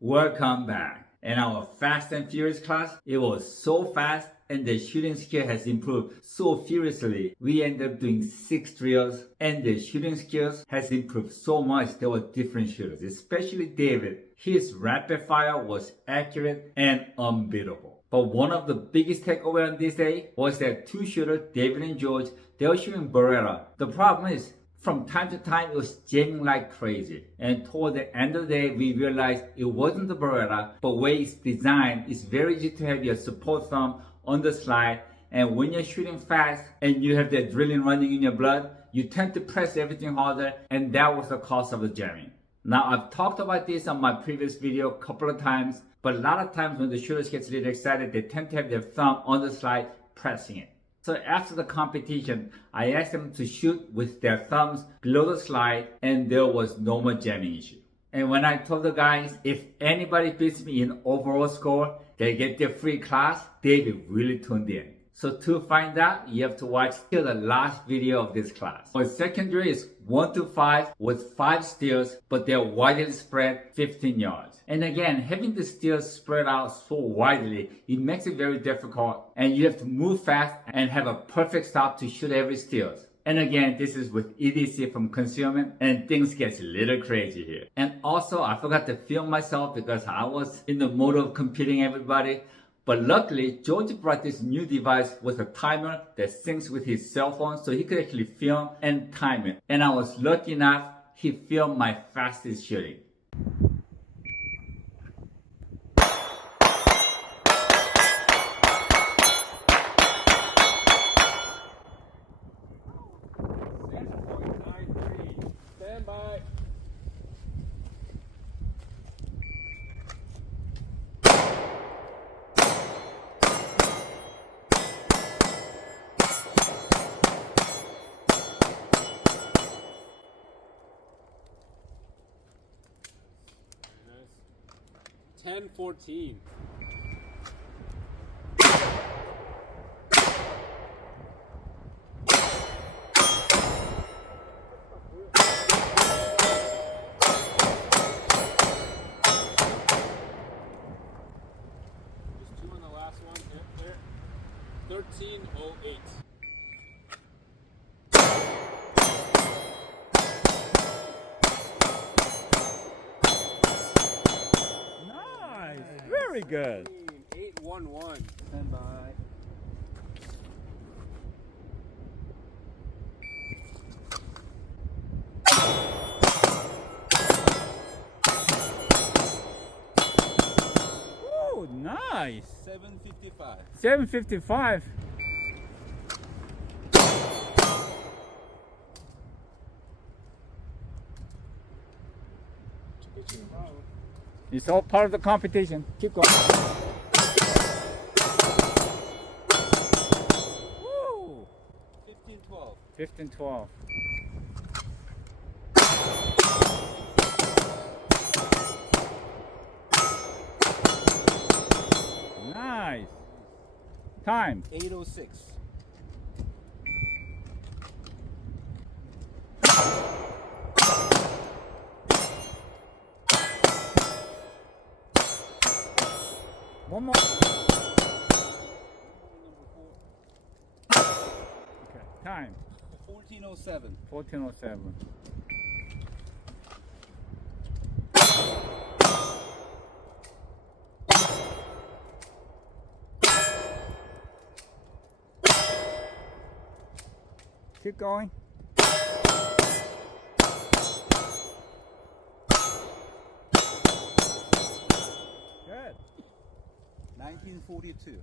Welcome back. In our Fast and Furious class, it was so fast and the shooting skill has improved so furiously. We ended up doing 6 drills and the shooting skills has improved so much. There were different shooters, especially David. His rapid fire was accurate and unbeatable. But one of the biggest takeaways on this day was that 2 shooters, David and George, they were shooting Beretta. The problem is, from time to time, it was jamming like crazy. And toward the end of the day, we realized it wasn't the Beretta, but the way it's designed, it's very easy to have your support thumb on the slide. And when you're shooting fast and you have that adrenaline running in your blood, you tend to press everything harder, and that was the cause of the jamming. Now, I've talked about this on my previous video a couple of times, but a lot of times when the shooters get really excited, they tend to have their thumb on the slide pressing it. So after the competition, I asked them to shoot with their thumbs below the slide, and there was no more jamming issue. And when I told the guys, if anybody beats me in overall score, they get their free class, David really tuned in. So to find out, you have to watch till the last video of this class. Our secondary is 1 to 5 with 5 steals, but they're widely spread 15 yards. And again, having the steals spread out so widely, it makes it very difficult, and you have to move fast and have a perfect stop to shoot every steals. And again, this is with EDC from concealment, and things get a little crazy here. And also, I forgot to film myself because I was in the mode of competing everybody. But luckily, George brought this new device with a timer that syncs with his cell phone, so he could actually film and time it. And I was lucky enough, he filmed my fastest shooting. Stand by. Nice. 10-14. There's 2 on the last one. There. 13:08. Very good. 8-1-1. Stand by. Oh, nice. 7:55. 7:55. It's all part of the competition. Keep going. Woo! 15-12. 15-12. Nice. Time. 8:06. One more. Okay, time. 14:07. 14:07. Keep going. Good. 19:42.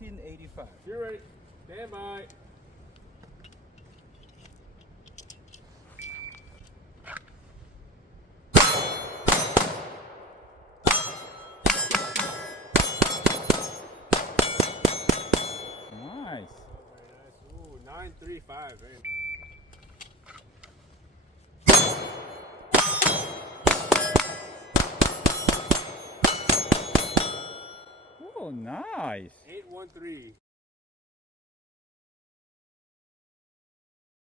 $15.85. You're ready. Stand by. Nice. Very nice. Ooh, 935. Very nice. nice. 813.